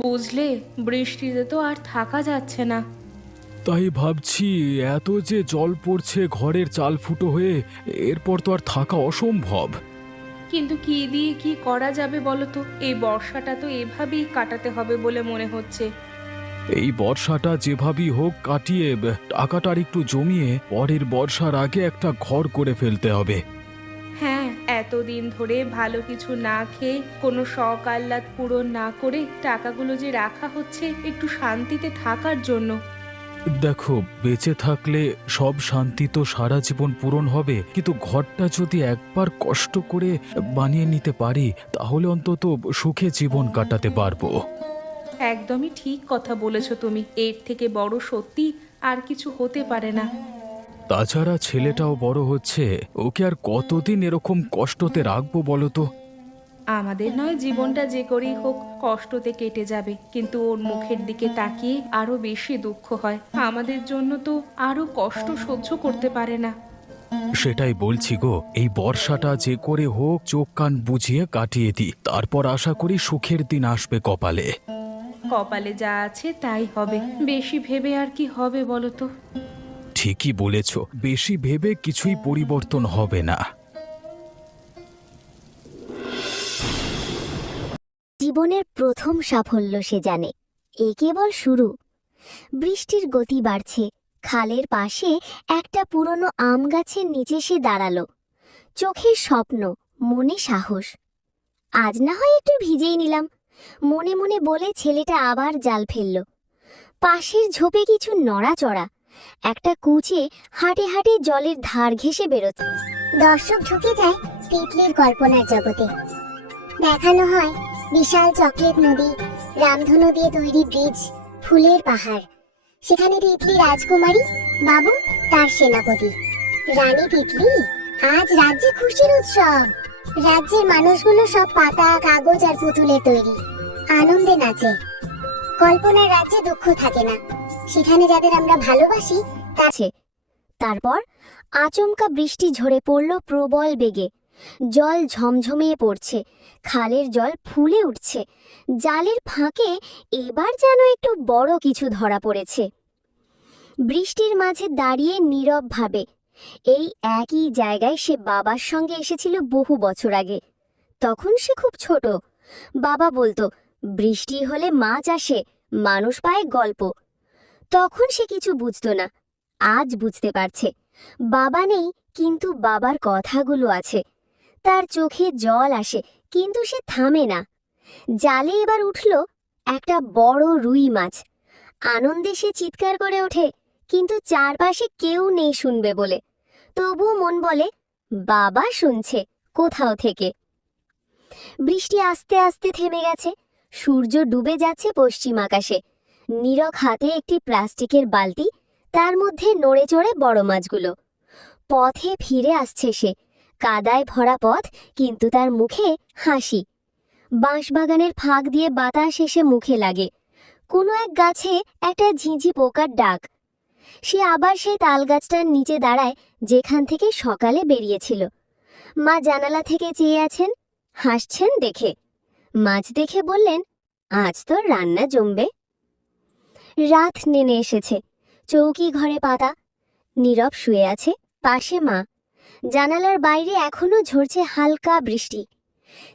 বুঝলে, বৃষ্টিতে তো আর থাকা যাচ্ছে না। তাই ভাবছি, এত যে জল পড়ছে ঘরের চাল ফুটো হয়ে, এরপর তো আর থাকা অসম্ভব। কিন্তু কি দিয়ে কি করা যাবে বলো তো? এই বর্ষাটা তো এভাবেই কাটাতে হবে বলে মনে হচ্ছে। এই বর্ষাটা যেভাবেই হোক কাটিয়ে টাকাটা আর একটু জমিয়ে পরের বর্ষার আগে একটা ঘর করে ফেলতে হবে। হ্যাঁ, এতদিন ধরে ভালো কিছু না খেয়ে, কোনো শখ আহ্লাদ পূরণ না করে টাকাগুলো যে রাখা হচ্ছে একটু শান্তিতে থাকার জন্য। দেখো, বেঁচে থাকলে সব শান্তি তো সারা জীবন পূরণ হবে, কিন্তু ঘরটা যদি একবার কষ্ট করে বানিয়ে নিতে পারি, তাহলে অন্তত সুখে জীবন কাটাতে পারবো। একদমই ঠিক কথা বলেছো তুমি। এর থেকে বড় সত্যি আর কিছু হতে পারে না। তাছাড়া ছেলেটাও বড় হচ্ছে, ওকে আর কতদিন এরকম কষ্টতে রাখবো বলো তো? আমাদের নয় জীবনটা যে করেই হোক কষ্টতে কেটে যাবে, কিন্তু ওর মুখের দিকে তাকিয়ে আরো বেশি দুঃখ হয়। আমাদের জন্য তো আরো কষ্ট সহ্য করতে পারে না। সেটাই বলছি গো, এই বর্ষাটা যে করে হোক চোখ কান বুঝিয়ে কাটিয়ে দিই, তারপর আশা করি সুখের দিন আসবে কপালে। কপালে যা আছে তাই হবে। বেশি ভেবে আর কি হবে বলো তো? ঠিকই বলেছ, বেশি ভেবে কিছুই পরিবর্তন হবে না। জীবনের প্রথম সাফল্য সে জানে, এ কেবল শুরু। বৃষ্টির গতি বাড়ছে, খালের পাশে একটা পুরনো আম গাছের নিচে সে দাঁড়ালো। চোখের স্বপ্ন, মনে সাহস। আজ না হয় একটু ভিজেই নিলাম, মনে মনে বলে ছেলেটা আবার জাল ফেলল। পাশের ঝোপে কিছু নড়াচড়া, একটা কুচে হাঁটে হাঁটে জলের ধার ঘেঁষে বেরোচ্ছে। দর্শক ঢুকে যায় তিতলির কল্পনার জগতে। দেখানো হয় বিশাল চকলেট নদী, রামধনু দিয়ে তৈরি ব্রিজ, ফুলের পাহাড়। সেখানে তিতলি রাজকুমারী, বাবু তার সেনাপতি। রানী তিতলি, আজ রাজ্যে খুশির উৎসব। রাজ্যের মানুষগুলো সব পাতা, কাগজ আর পুতুলের তৈরি, আনন্দে নাচে। কল্পনার রাজ্যে দুঃখ থাকে না, সেখানে যাদের আমরা ভালোবাসি তাছে। তারপর আচমকা বৃষ্টি ঝরে পড়ল প্রবল বেগে। জল ঝমঝমিয়ে পড়ছে, খালের জল ফুলে উঠছে। জালের ফাঁকে এবার যেন একটু বড় কিছু ধরা পড়েছে। বৃষ্টির মাঝে দাঁড়িয়ে নীরব ভাবে, এই একই জায়গায় সে বাবার সঙ্গে এসেছিল বহু বছর আগে। তখন সে খুব ছোট। বাবা বলতো, বৃষ্টি হলে মাছ আসে, মানুষ পায় গল্প। তখন সে কিছু বুঝতো না, আজ বুঝতে পারছে। বাবা নেই, কিন্তু বাবার কথাগুলো আছে। তার চোখে জল আসে, কিন্তু সে থামে না। জালে এবার উঠল একটা বড় রুই মাছ। আনন্দে সে চিৎকার করে ওঠে, কিন্তু চারপাশে কেউ নেই শুনবে বলে। তবুও মন বলে, বাবা শুনছে কোথাও থেকে। বৃষ্টি আস্তে আস্তে থেমে গেছে, সূর্য ডুবে যাচ্ছে পশ্চিম আকাশে। নীরব হাতে একটি প্লাস্টিকের বালতি, তার মধ্যে নড়ে চড়ে বড় মাছগুলো। পথে ফিরে আসছে সে, কাদায় ভরা পথ, কিন্তু তার মুখে হাসি। বাঁশবাগানের ফাঁক দিয়ে বাতাস এসে মুখে লাগে। কোনো এক গাছে একটা ঝিঁঝি পোকার ডাক। সে আবার সেই তালগাছটার নিচে দাঁড়ায়, যেখান থেকে সকালে বেরিয়েছিল। মা জানালা থেকে চেয়ে আছেন, হাসছেন দেখে। মাছ দেখে বললেন, আজ তো রান্না জমবে। রাত নেমে এসেছে, চৌকি ঘরে পাতা। নীরব শুয়ে আছে, পাশে মা। জানালার বাইরে এখনো ঝরছে হালকা বৃষ্টি।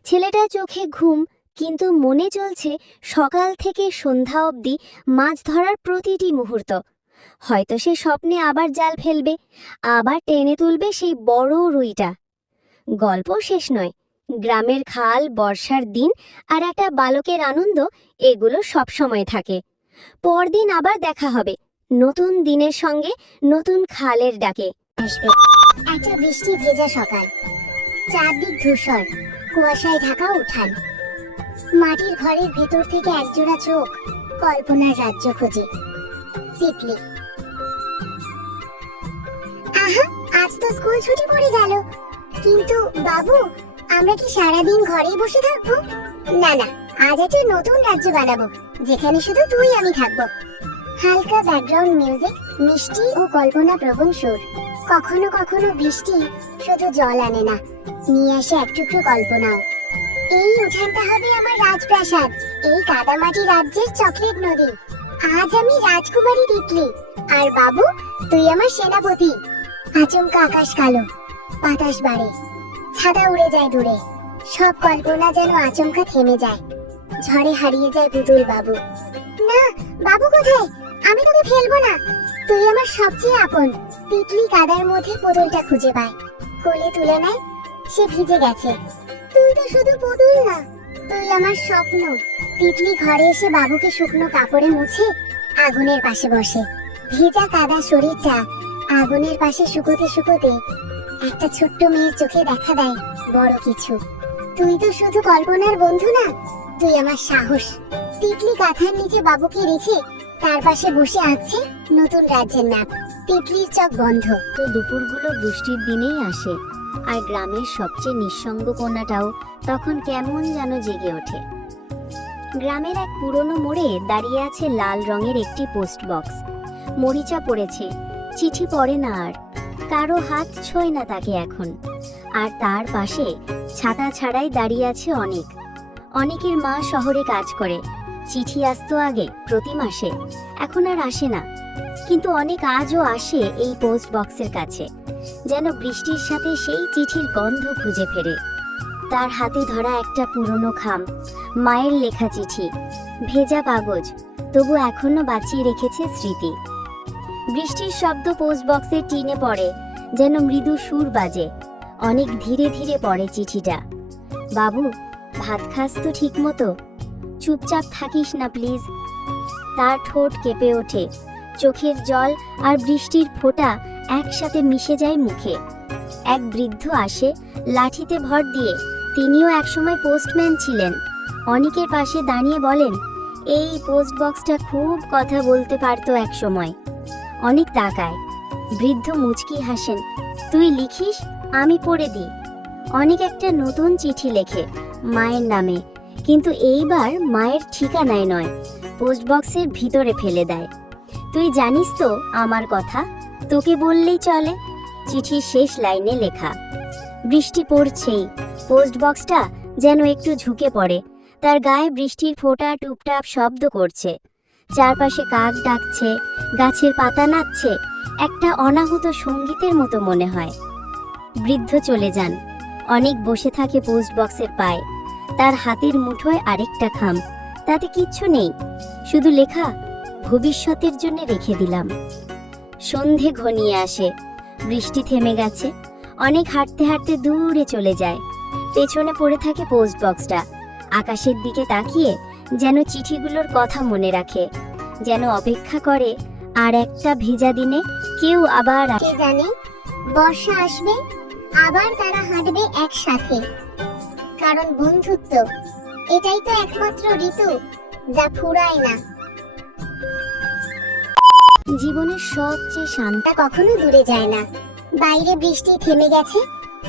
ছেলেটা চোখে ঘুম, কিন্তু মনে চলছে সকাল থেকে সন্ধ্যা অবধি মাছ ধরার প্রতিটি মুহূর্ত। হয়তো সে স্বপ্নে আবার জাল ফেলবে, আবার টেনে তুলবে সেই বড় রুইটা। গল্প শেষ নয়। গ্রামের খাল, বর্ষার দিন আর একটা বালকের আনন্দ, এগুলো সব সময় থাকে। পরদিন আবার দেখা হবে নতুন দিনের সঙ্গে, নতুন খালের ডাকে। একটা বৃষ্টি ভেজা সকাল, চারদিক ধূসর, কুয়াশায় ঢাকা উঠান। মাটির ঘরের ভেতর থেকে একজোড়া চোখ কল্পনার রাজ্য খোঁজে। তিতলি, আহা, আজ তো স্কুল ছুটি পড়ে গেল, কিন্তু বাবু, আমরা কি সারাদিন ঘরেই বসে থাকবো? না না, আজ একটা নতুন রাজ্য বানাবো, যেখানে শুধু তুই আমি থাকবো। হালকা ব্যাকগ্রাউন্ড মিউজিক, মিষ্টি ও কল্পনা প্রবণ সুর। কখনো কখনো বৃষ্টি শুধু জল আনে না, নিয়ে আসে এক টুকরো কল্পনাও। এই উঠানটা হবে আমার রাজপ্রাসাদ, এই কাদামাটি রাজ্যের চকলেট নদী। আজ আমি রাজকুমারী তিতলি, আর বাবু তুই আমার সেনাপতি। আচমকা আকাশ কালো, বাতাস বাড়ে, ছাতা উড়ে যায় দূরে, সব কল্পনা যেন আচমকা থেমে যায়। ঝড়ে হারিয়ে যায় পুতুল বাবু। না, বাবু কোথায়? আমি তোকে ফেলবো না, তুই আমার সবচেয়ে আপন। তিতলি কাদার মধ্যে পুতুলটা খুঁজে পায়, কোলে তুলে নেয়। সে ভিজে গেছে। তুই তো শুধু পুতুল না, তুই আমার স্বপ্ন। তিতলি ঘরে এসে বাবুকে শুকনো কাপড়ে মুছে আগুনের পাশে বসে। ভেজা কাদা শরীরটা আগুনের পাশে শুকোতে শুকোতে একটা ছোট্ট মেয়ের চোখে দেখা দেয় বড় কিছু। তুই তো শুধু কল্পনার বন্ধু না, তুই আমার সাহস। তিতলি কাঁথার নিচে বাবুকে রেখে তার পাশে বসে আঁকছে নতুন রাজ্যের ম্যাপ। তিতলির চোখ বন্ধ। তো দুপুরগুলো বৃষ্টির দিনেই আসে, আর গ্রামের সবচেয়ে নিঃসঙ্গ কোণাটাও তখন কেমন যেন জেগে ওঠে। গ্রামের এক পুরনো মোড়ে দাঁড়িয়ে আছে লাল রঙের একটি পোস্ট বক্স। মরিচা পড়েছে, চিঠি পড়ে না আর, কারো হাত ছোঁয় না তাকে এখন। আর তার পাশে ছাতা ছাড়াই দাঁড়িয়ে আছে অনেক। অনেকের মা শহরে কাজ করে, চিঠি আসতো আগে প্রতি মাসে, এখন আর আসে না। কিন্তু অনেক আজও আসে এই পোস্ট বক্সের কাছে, যেন বৃষ্টির সাথে সেই চিঠির গন্ধ খুঁজে ফেরে। তার হাতে ধরা একটা পুরনো খাম, মায়ের লেখা চিঠি, ভেজা কাগজ, তবু এখনো বাঁচিয়ে রেখেছে স্মৃতি। বৃষ্টির শব্দ পোস্ট বক্সের টিনে পড়ে, যেন মৃদু সুর বাজে। অনেক ধীরে ধীরে পড়ে চিঠিটা। বাবু, ভাত খাস তো ঠিক মতো? চুপচাপ থাকিস না প্লিজ। তার ঠোঁট কেঁপে ওঠে, চোখের জল আর বৃষ্টির ফোঁটা একসাথে মিশে যায় মুখে। এক বৃদ্ধ আসে লাঠিতে ভর দিয়ে, তিনিও একসময় পোস্টম্যান ছিলেন। অনেকের পাশে দাঁড়িয়ে বলেন, এই পোস্ট বক্সটা খুব কথা বলতে পারতো এক সময়। অনেক তাকায়, বৃদ্ধ মুচকি হাসেন, তুই লিখিস, আমি পড়ে দিই। অনেক একটা নতুন চিঠি লেখে মায়ের নামে, কিন্তু এইবার মায়ের ঠিকানায় নয়, পোস্ট বক্সের ভিতরে ফেলে দেয়। তুই জানিস তো আমার কথা, তোকে বললেই চলে। চিঠির শেষ লাইনে লেখা। বৃষ্টি পড়ছেই, পোস্ট বক্সটা যেন একটু ঝুঁকে পড়ে, তার গায়ে বৃষ্টির ফোঁটা টুপটাপ শব্দ করছে। চারপাশে কাক ডাকছে, গাছের পাতা নাচছে, একটা অনাহুত সঙ্গীতের মতো মনে হয়। বৃদ্ধ চলে যান। অনেক বসে থাকে পোস্ট বক্সের পায়ে, তার হাতের মুঠোয় আরেকটা খাম, তাতে কিচ্ছু নেই, শুধু লেখা, ভবিষ্যতের জন্য রেখে দিলাম। সন্ধে ঘনিয়ে আসে, বৃষ্টি থেমে গেছে। অনেক হাঁটতে হাঁটতে দূরে চলে যায়। পেছনে পড়ে থাকে পোস্ট বক্সটা, আকাশের দিকে তাকিয়ে যেন চিঠিগুলোর কথা মনে রাখে, যেন অপেক্ষা করে আর একটা ভেজা দিনে কেউ আবার কে জানে বর্ষা আসবে, আবার তারা হাঁটবে একসাথে। কারণ বন্ধুত্ব এটাই তো একমাত্র ঋতু যা ফুরায় না। জীবনের সবচেয়ে শান্ত। তা কখনো দূরে যায় না। বাইরে বৃষ্টি থেমে গেছে।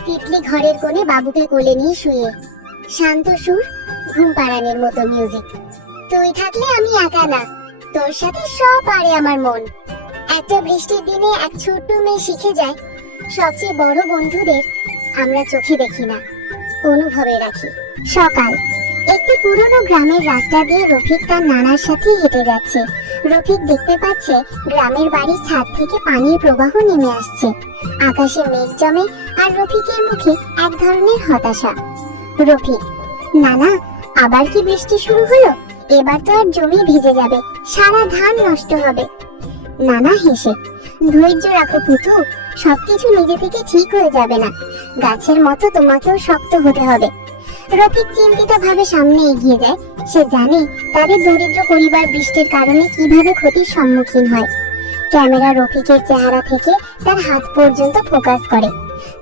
তিতলি ঘরের কোণে বাবুকে কোলে নিয়ে শুয়ে, শান্ত সুর, ঘুম পাড়ানোর মতো মিউজিক। তুই থাকলে আমি একা না, তোর সাথে সব পারে আমার মন। একটা বৃষ্টির দিনে এক ছোট্ট মেয়ে শিখে যায়, সবচেয়ে বড় বন্ধুদের আমরা চোখে দেখি না, অনুভবে রাখি। সকাল, একটি পুরনো গ্রামের রাস্তা দিয়ে রফিক তার নানার সাথে হেঁটে যাচ্ছে। রফিক দেখতে পাচ্ছে গ্রামের বাড়ির ছাদ থেকে পানির প্রবাহ নেমে আসছে। আকাশে মেঘ জমে আর রফিকের মুখে এক ধরনের হতাশা। রফিক, নানা, আবার কি বৃষ্টি শুরু হলো? এবার তো আর জমি ভিজে যাবে, সারা ধান নষ্ট হবে। নানা হেসে, ধৈর্য রাখো পুতু, সবকিছু নিজে থেকে ঠিক হয়ে যাবে না, গাছের মতো তোমাকেও শক্ত হতে হবে। রফিক চিন্তিত ভাবে সামনে এগিয়ে যায়। সে জানে তাদের দরিদ্র পরিবার বৃষ্টির কারণে কিভাবে ক্ষতির সম্মুখীন হয়। ক্যামেরা রফিকের চেহারা থেকে তার হাত পর্যন্ত ফোকাস করে।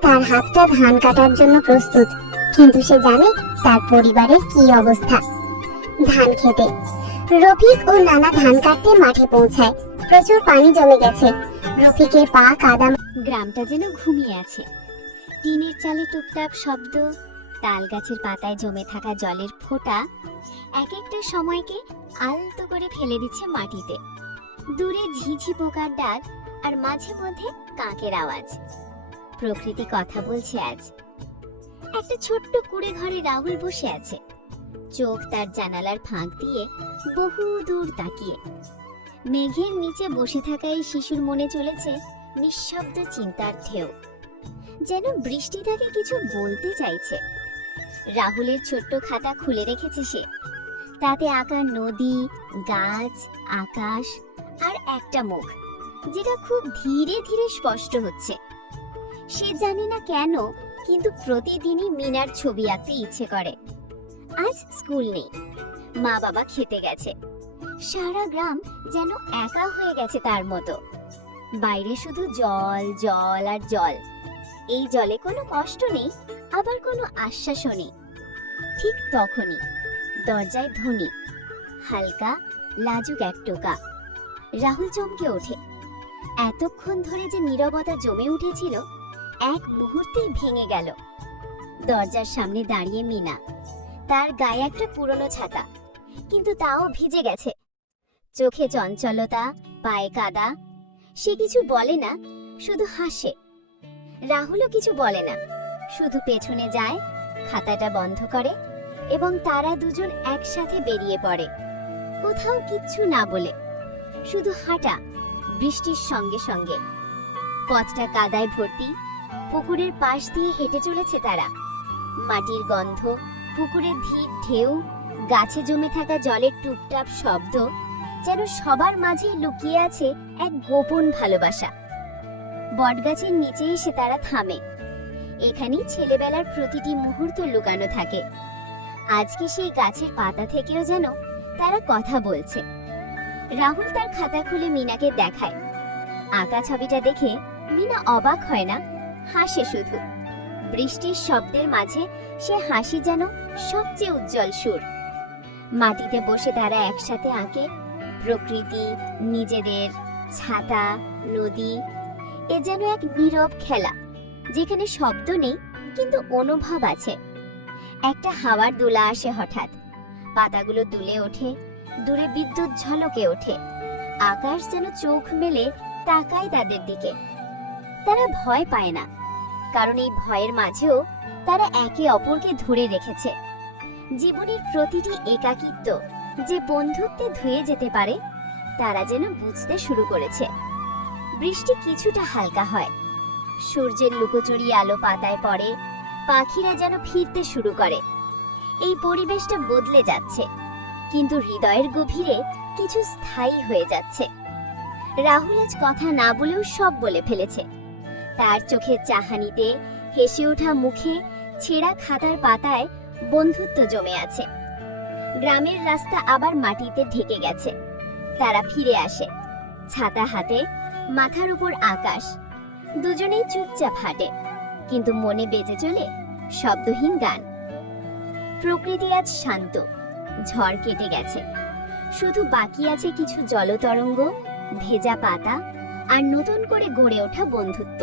তার হাতটা ধান কাটার জন্য প্রস্তুত, কিন্তু সে জানে তার পরিবারের কি অবস্থা। ধান খেতে রফিক ও নানা ধান কাটতে মাঠে পৌঁছায়। প্রচুর পানি জমে গেছে, রফিকের পা কাদা। গ্রামটা যেন ঘুমিয়ে আছে। টিনের চালে টুকটাক শব্দ, তাল গাছের পাতায় জমে থাকা জলের ফোঁটা এক একটা সময়কে আলতো করে ফেলে দিচ্ছে মাটিতে। দূরে ঝিঝি পোকার ডাক আর মাঝে মধ্যে কাকের আওয়াজ। প্রকৃতি কথা বলছে আজ। একটা ছোট্ট কুড়ে ঘরে রাহুল বসে আছে, চোখ তার জানালার ফাঁক দিয়ে বহু দূর তাকিয়ে। মেঘের নিচে বসে থাকা এই শিশুর মনে চলেছে নিঃশব্দ চিন্তার ঢেউ, যেন বৃষ্টি তাকে কিছু বলতে চাইছে। রাহুলের ছোট্ট খাতা খুলে রেখেছে সে, তাতে আঁকা নদী, গাছ, আকাশ আর একটা মুখ, যেটা খুব ধীরে ধীরে স্পষ্ট হচ্ছে। সে জানে না কেন, কিন্তু প্রতিদিনই মিনার ছবি আঁকতে ইচ্ছে করে। আজ স্কুল নেই, মা বাবা খেতে গেছে, সারা গ্রাম যেন একা হয়ে গেছে তার মতো। বাইরে শুধু জল জল আর জল। এই জলে কোনো কষ্ট নেই, আবার কোনো আশ্বাসও নেই। ঠিক তখনই দরজায় ধ্বনি, হালকা লাজুক এক টোকা। রাহুল চমকে ওঠে। এতক্ষণ ধরে যে নীরবতা জমে উঠেছিল এক মুহূর্তেই ভেঙে গেল। দরজার সামনে দাঁড়িয়ে মিনা, তার গায়ে একটা পুরনো ছাতা, কিন্তু তাও ভিজে গেছে। চোখে চঞ্চলতা, পায়ে কাদা। সে কিছু বলে না, শুধু হাসে। রাহুলও কিছু বলে না, শুধু পেছনে যায়, খাতাটা বন্ধ করে এবং তারা দুজন একসাথে বেরিয়ে পড়ে, কোথাও কিচ্ছু না বলে, শুধু হাঁটা বৃষ্টির সঙ্গে সঙ্গে। পথটা কাদায় ভর্তি, পুকুরের পাশ দিয়ে হেঁটে চলেছে তারা। মাটির গন্ধ, পুকুরের ধীর ঢেউ, গাছে জমে থাকা জলের টুপটাপ শব্দ, যেন সবার মাঝেই লুকিয়ে আছে এক গোপন ভালোবাসা। বটগাছের নিচে এসে তারা থামে। এখানেই ছেলেবেলার প্রতিটি মুহূর্ত লুকানো থাকে। আজকে সেই গাছের পাতা থেকেও যেন তারা কথা বলছে। রাহুল তার খাতা খুলে মিনাকে দেখায়। আঁকা ছবিটা দেখে মিনা অবাক হয় না, হাসে শুধু। বৃষ্টির শব্দের মাঝে সে হাসি যেন সবচেয়ে উজ্জ্বল সুর। মাটিতে বসে তারা একসাথে আঁকে প্রকৃতি, নিজেদের, ছাতা, নদী। এ যেন এক নীরব খেলা, যেখানে শব্দ নেই কিন্তু অনুভব আছে। একটা হাওয়ার দোলা আসে হঠাৎ, পাতাগুলো দুলে ওঠে, দূরে বিদ্যুৎ ঝলকে ওঠে। আকাশ যেন চোখ মেলে তাকায় তাদের দিকে। তারা ভয় পায় না, কারণ এই ভয়ের মাঝেও তারা একে অপরকে ধরে রেখেছে। জীবনের প্রতিটি একাকিত্ব যে বন্ধুত্বে ধুয়ে যেতে পারে, তারা যেন বুঝতে শুরু করেছে। বৃষ্টি কিছুটা হালকা হয়, সূর্যের লুকোচুরি আলো পাতায় পড়ে, পাখিরা যেন ফিরতে শুরু করে। এই পরিবেশটা বদলে যাচ্ছে, কিন্তু হৃদয়ের গভীরে কিছু স্থায়ী হয়ে যাচ্ছে। রাহুল আজ কথা না বলেও সব বলে ফেলেছে। তার চোখের চাহানিতে, হেসে ওঠা মুখে, ছেঁড়া খাতার পাতায় বন্ধুত্ব জমে আছে। গ্রামের রাস্তা আবার মাটিতে ঢেকে গেছে। তারা ফিরে আসে, ছাতা হাতে, মাথার উপর আকাশ। দুজনেই চুপচাপ হাঁটে, কিন্তু মনে বেজে চলে শব্দহীন গান। প্রকৃতি আজ শান্ত, ঝড় কেটে গেছে। শুধু বাকি আছে কিছু জলতরঙ্গ, ভেজা পাতা আর নতুন করে গড়ে ওঠা বন্ধুত্ব।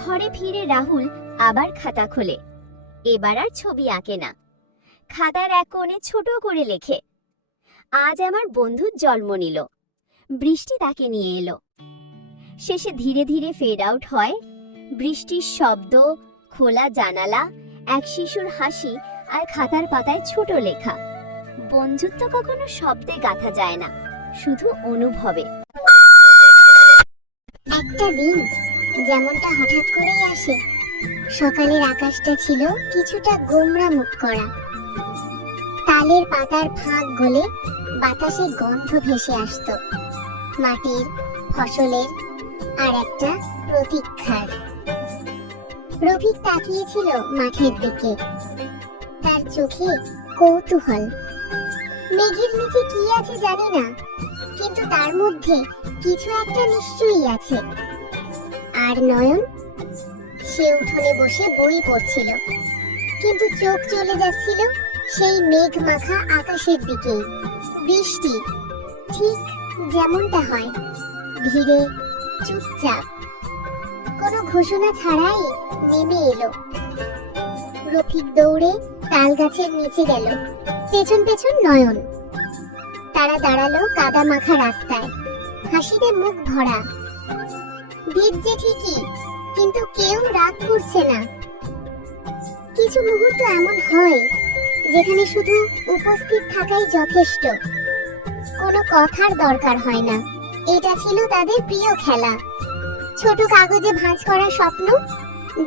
ঘরে ফিরে রাহুল আবার খাতা খোলে। এবার আর ছবি আঁকে না, খাতার এক কোণে ছোট করে লেখে, আজ আমার বন্ধুর জন্ম নিল। বৃষ্টি তাকে নিয়ে এলো। শেষে ধীরে ধীরে ফেড আউট হয় বৃষ্টির শব্দ, খোলা জানালা, এক শিশুর হাসি আর খাতার পাতায় ছোট লেখা। বন্ধুত্ব কখনো শব্দে গাঁথা যায় না, শুধু অনুভবে। একটা দিন যেমনটা হঠাৎ করেই আসে। সকালের আকাশটা ছিল কিছুটা গোমড়া মুখ করা। তালের পাতার ফাঁক গলে বাতাসে গন্ধ ভেসে আসতো, মাটির, ফসলের আর একটা প্রতীক্ষার। রফিক তাকিয়েছিল মাঠের দিকে, তার চোখে কৌতূহল। মেঘের নিচে কি আছে জানি না, কিন্তু তার মধ্যে কিছু একটা নিশ্চয়ই আছে। আর নয়ন, সে উঠোনে বসে বই পড়ছিল, কিন্তু চোখ চলে যাচ্ছিল সেই মেঘ মাখা আকাশের দিকেই। বৃষ্টি ঠিক যেমনটা হয়, ধীরে, চুপচাপ, কোনো ঘোষণা ছাড়াই নেমে এলো। রফিক দৌড়ে তাল গাছের নিচে গেল, পেছন পেছন নয়ন। তারা দাঁড়ালো কাদা মাখা রাস্তায়, হাসিতে মুখ ভরা। ভিজছে ঠিকই, কিন্তু কেউ রাগ করছে না। কিছু মুহূর্ত এমন হয় যেখানে শুধু উপস্থিত থাকাই যথেষ্ট, কোনো কথার দরকার হয় না। এটা ছিল তাদের প্রিয় খেলা, ছোট কাগজে ভাঁজ করা স্বপ্ন,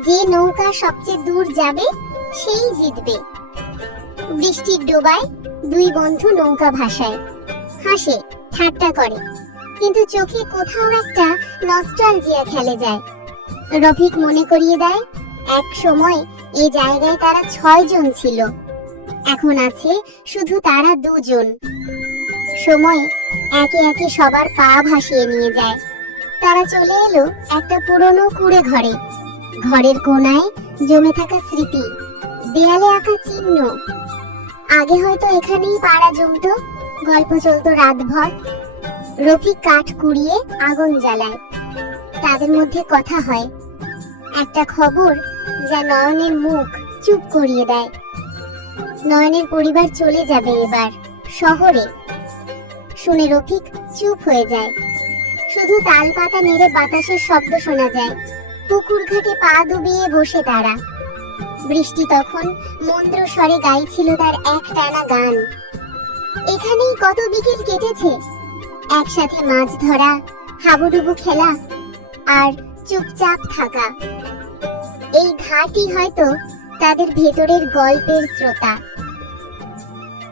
যে নৌকা সবচেয়ে দূর যাবে সেই জিতবে। বৃষ্টির ডোবায় দুই বন্ধু নৌকা ভাসায়, হাসে, ঠাট্টা করে, কিন্তু চোখে কোথাও একটা নস্টালজিয়া খেলে যায়। রফিক মনে করিয়ে দেয়, এক সময় এই জায়গায় তারা 6 জন ছিল, এখন আছে শুধু তারা 2 জন। সময় একে একে সবার পা ভাসিয়ে নিয়ে যায়। তারা চলে এলো একটা পুরনো কুঁড়ে ঘরে। ঘরের কোণায় জমে থাকা স্মৃতি, দেয়ালে আঁকা চিহ্ন। আগে হয়তো এখানেই পাড়া জমতো, গল্প চলতো রাতভর। রফিক কাঠ কুড়িয়ে আগুন জ্বালায়, তাদের মধ্যে কথা হয়, একটা খবর যা নয়নের মুখ চুপ করিয়ে দেয়। নয়নের পরিবার চলে যাবে এবার শহরে। শুনে রফিক চুপ হয়ে যায়, শুধু তাল পাতা নেড়ে বাতাসের শব্দ শোনা যায়। পুকুর ঘাটে পা ডুবিয়ে বসে তারা। বৃষ্টি তখন মন্দ্র স্বরে গাইছিল তার একটানা গান। এখানেই কত বিকেল কেটেছে, একসাথে মাছ ধরা, হাবুডুবু খেলা আর চুপচাপ থাকা। এই ঘাটই হয়তো তাদের ভেতরের গল্পের শ্রোতা।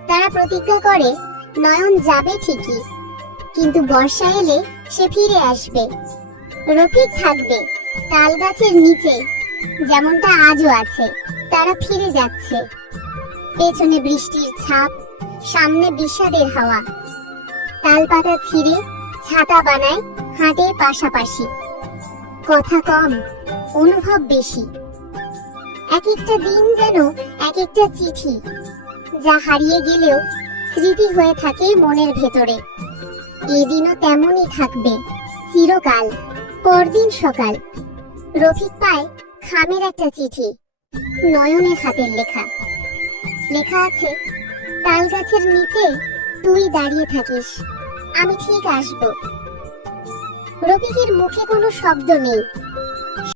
তারা প্রতিজ্ঞা করে নয়ন যাবে ঠিকই, কিন্তু বর্ষা এলে সে ফিরে আসবে। রফিক থাকবে তাল গাছের নিচে, যেমনটা আজও আছে। তারা ফিরে যাচ্ছে, পেছনে বৃষ্টির ছাপ, সামনে বিষাদের হাওয়া। তাল পাতা ছিঁড়ে ছাতা বানায়, হাঁটে পাশাপাশি। কথা কম, অনুভব বেশি। এক একটা দিন যেন এক একটা চিঠি, যা হারিয়ে গেলেও স্মৃতি হয়ে থাকে মনের ভেতরে। এদিনও তেমনই থাকবে চিরকাল। পরদিন সকাল, রফিক পায় খামের একটা চিঠি, নয়নের হাতের লেখা। লেখা আছে, তাল গাছের নিচে তুই দাঁড়িয়ে থাকিস, আমি ঠিক আসব। রফিকের মুখে কোনো শব্দ নেই,